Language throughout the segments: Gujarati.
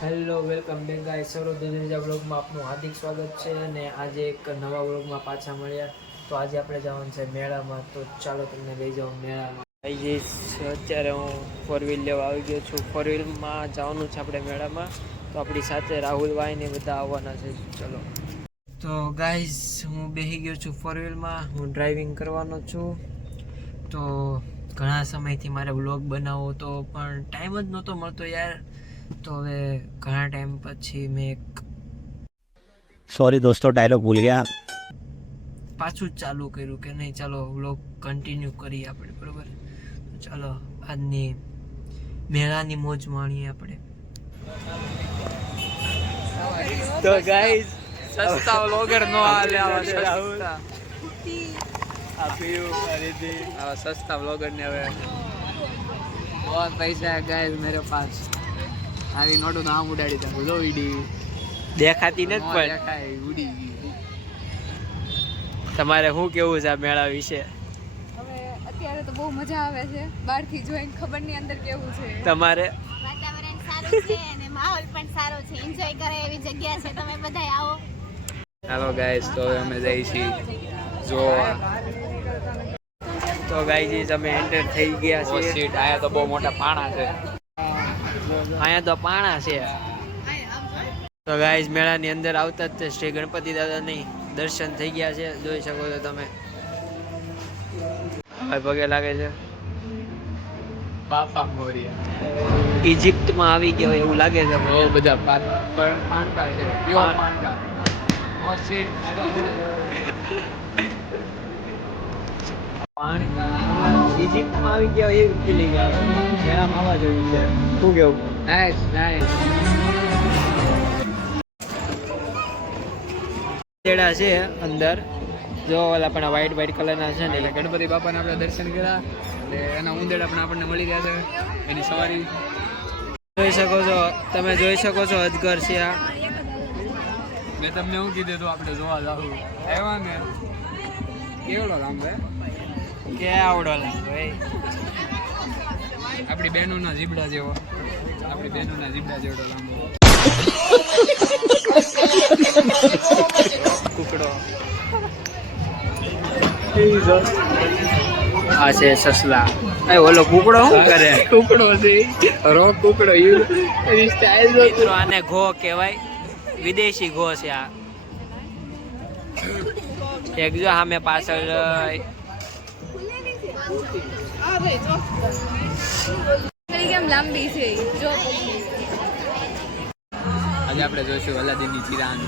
Hello welcome back guys Saurabh Dudhreja બ્લોગમાં આપનું હાર્દિક સ્વાગત છે અને આજે એક નવા બ્લોગમાં પાછા મળ્યા. તો આજે આપણે જવાનું છે મેળામાં, તો ચાલો તમને લઈ જાઉં મેળામાં. અત્યારે હું ફોર વ્હીલ લેવા આવી ગયો છું. ફોર વ્હીલમાં જવાનું છે આપણે મેળામાં. તો આપણી સાથે રાહુલભાઈ ને બધા આવવાના છે. ચલો તો ગાઈસ હું બેસી ગયો છું ફોર વ્હીલમાં. હું ડ્રાઇવિંગ કરવાનો છું. તો ઘણા સમયથી મારે વ્લોગ બનાવવો તો પણ ટાઈમ જ નહોતો મળતો યાર. તો હવે ઘણા ટાઈમ પછી મેં એક सॉरी दोस्तों डायलॉग भूल गया. પાછું જ ચાલુ કર્યું કે નહીં ચાલો વ્લોગ કન્ટિન્યુ કરીએ આપણે, બરાબર? તો ચાલો આજની મેળાની મોજ માણીએ આપણે. તો ગાઈસ સસ્તા વ્લોગર નો હાલે આવા રાહુલ આપ્યું ફરીથી આવા સસ્તા વ્લોગર ને હવે બહુ પૈસા है गाइस मेरे पास. આવી નોટો નામ ઉડાડી દઉં બોલો ઈડી દેખાતી નથી પણ દેખાય ઉડી ગઈ. તમારે શું કેવું છે આ મેળા વિશે? હવે અત્યારે તો બહુ મજા આવે છે, બહારથી જોઈને ખબર નહીં અંદર કેવું છે. તમારે વાતાવરણ સારું છે અને માહોલ પણ સારો છે, એન્જોય કરે એવી જગ્યા છે, તમે બધા આવો. હાલો ગાઈસ તો હવે અમે જઈએ છીએ જોવા. તો ગાઈસ અમે એન્ટર થઈ ગયા છીએ. સીટ આયા તો બહુ મોટા પાણા છે. અહીંયા તો પાણા છે. તો ગાઈસ મેળાની અંદર આવતા જ શ્રી ગણપતિ દાદાની દર્શન થઈ ગયા છે, જોઈ શકો છો તમે. હવે પગે લાગે છે બાપા મોરિયા. ઇજિપ્તમાં આવી ગયો એવું લાગે છે. બહુ બધા પાનકા છે, પ્યોર પાનકા. ઇજિપ્તમાં આવી ગયા એવી ફીલિંગ આવે. મેળામાં આવવા જેવું છે. શું કેવું? Nice nice. તેડા છે અંદર જો ઓલા પણ વ્હાઈટ કલરના છે ને, એટલે ગણપતિ બાપાને આપણે દર્શન કર્યા એટલે એના ઉંદેડા પણ આપણને મળી ગયા છે. એની સવારી જોઈ શકો છો તમે, જોઈ શકો છો અજગર છે આ. મેં તમને શું કીધું હતું આપણે જોવા જાવું આવ્યા ને. કેવડો લાંબો કેવડો લાંબો આપણી બહેનોના જીબડા જેવો, આપણી બહેનોના જીબડા જેવડો લાંબો કુકડો. આ છે સસલા. ઓલો કુકડો શું કરે? કુકડો છે રો કુકડો. એની સ્ટાઇલ જો. આને ઘો કહેવાય, વિદેશી ઘો છે આ. એક જો સામે પાછળ કેમ લાંબી છે જો. આજે આપણે જોઈશું અલાદીનની ચિરાન.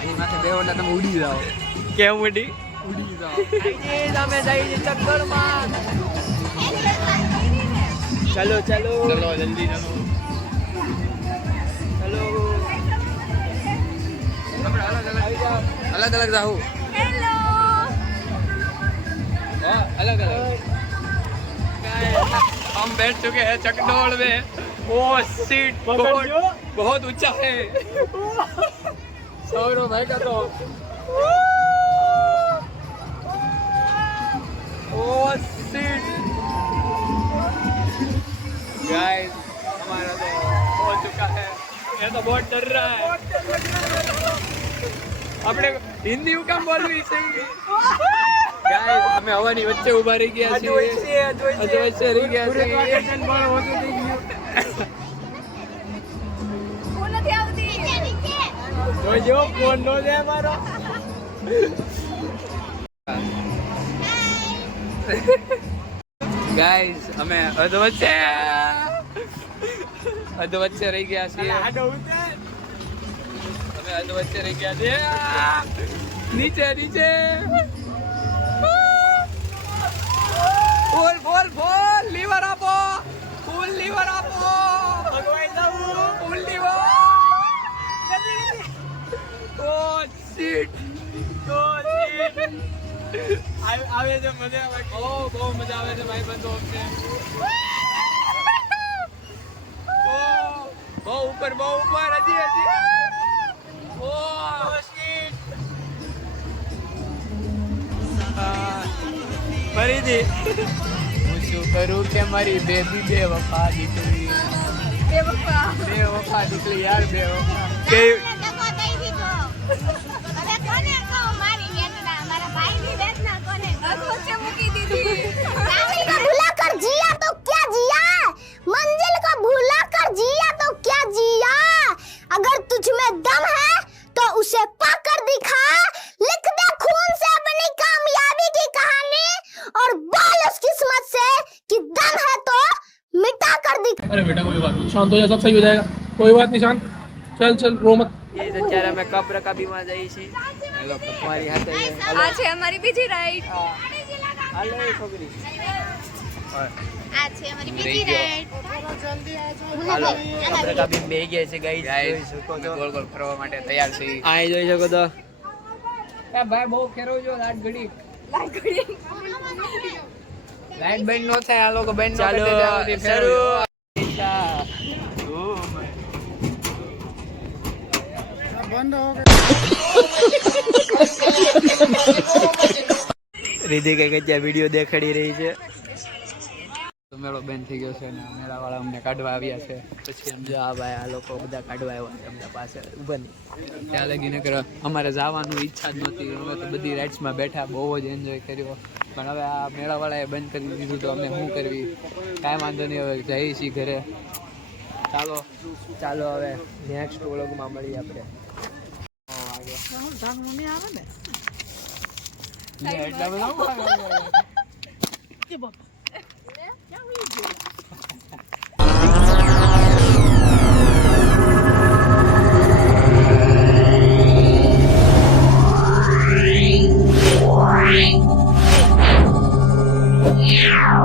એની માથે બે ઓલા તમે ઉડી જાઓ. કેમ ઉડી જાઓ? તમે જઈ ચક્કરમાં. ચલો ચલો ચલો જલ્દી ચલો ચલો. अलग अलग जाओ. હેલો अलग अलग. हम बैठ चुके हैं चकडोल में. वो सीट बहुत ऊंचा है. सौरभ भाई का तो वो सीट गाइस हमारा तो हो चुका है. ये तो बहुत डर रहा है. આપણે હિન્દી હું કામ બોલવી છે ગાઈસ? અમે હવાની વચ્ચે ઊભા રહી ગયા છીએ. વચ્ચે રહી ગયા છીએ. હું નથી આવતી. જોજો ફોન નો દે મારો. ગાઈસ અમે અધ વચ્ચે રહી ગયા છીએ. વચ્ચે રહી ગયા છે. નીચે નીચે ફૂલ ફૂલ ફૂલ લીવર આપો. ફૂલ લીવર આપો. ફૂલ લીવર. ઓ શીટ. આવે છે મજા આવે. બહુ મજા આવે છે ભાઈ બંધો. બહુ ઉપર હજી ફરીથી કરું કે મારી બેબી બે વફા દીકરી બે પપ્પા બે વફા દીકરી યાર બે વફા આપણે ડગો દઈ દીધો. હવે કોને કહું મારી વેદના? મારા ભાઈની વેદના કોને કહું? વચ્ચે મૂકી દીધી मंजिल को भुला कर जिया तो क्या जिया, मंजिल को भुला कर जिया तो क्या जिया, अगर तुझ में दम है तो उसे पाकर दिखा, लिख दे खून से अपनी कामयाबी की कहानी और बोल उस किस्मत से कि दम है तो मिटा कर दिखा. अरे बेटा कोई बात नहीं, शांत हो जा, सब सही हो जाएगा, कोई बात नहीं, शांत चल चल रो मत. એ તો અત્યારે અમે કપ રકાબીમાં જઈએ છીએ હેલો તમારી હાથે છે. આ છે અમારી બીજી રાઈડ હાલો એ છોકરી આ છે અમારી બીજી રાઈડ. હાલો કપ રકાબીમાં બેહી ગયા છે ગાઈસ જોઈ શકો છો ગોળ ગોળ ફરવા માટે તૈયાર છે. આ જોઈ શકો તો ભાઈ બહુ ફેરવજો લાટ ઘડી લાઈટ બંધ નો થાય, આ લોકો બંધ નો ચાલો કરી દે ત્યાં સુધી શરૂ ફેરવજો. રીધિ કઈ ત્યાં વિડીયો દેખાડી રહી છે. તો મેળો બંધ થઈ ગયો છે ને મેળા વાળા અમને કાઢવા આવ્યા છે. પછી એમ જો આ ભાઈ આ લોકો બધા કાઢવા આવ્યા છે અમને પાસે ઉભા નહીં. ત્યાં લગી નકર અમારે જવાનું ઈચ્છા જ નહોતી. અમે તો બધી રાઇડ્સમાં બેઠા, બહુ જ એન્જોય કર્યો. પણ હવે આ મેળા વાળાએ બંધ કરી દીધું તો અમે શું કરવી? કાંઈ વાંધો નહીં, હવે જઈએ છીએ ઘરે. ચાલો ચાલો હવે નેક્સ્ટ વ્લોગમાં મળીએ આપણે. એટલા બધા Yeah.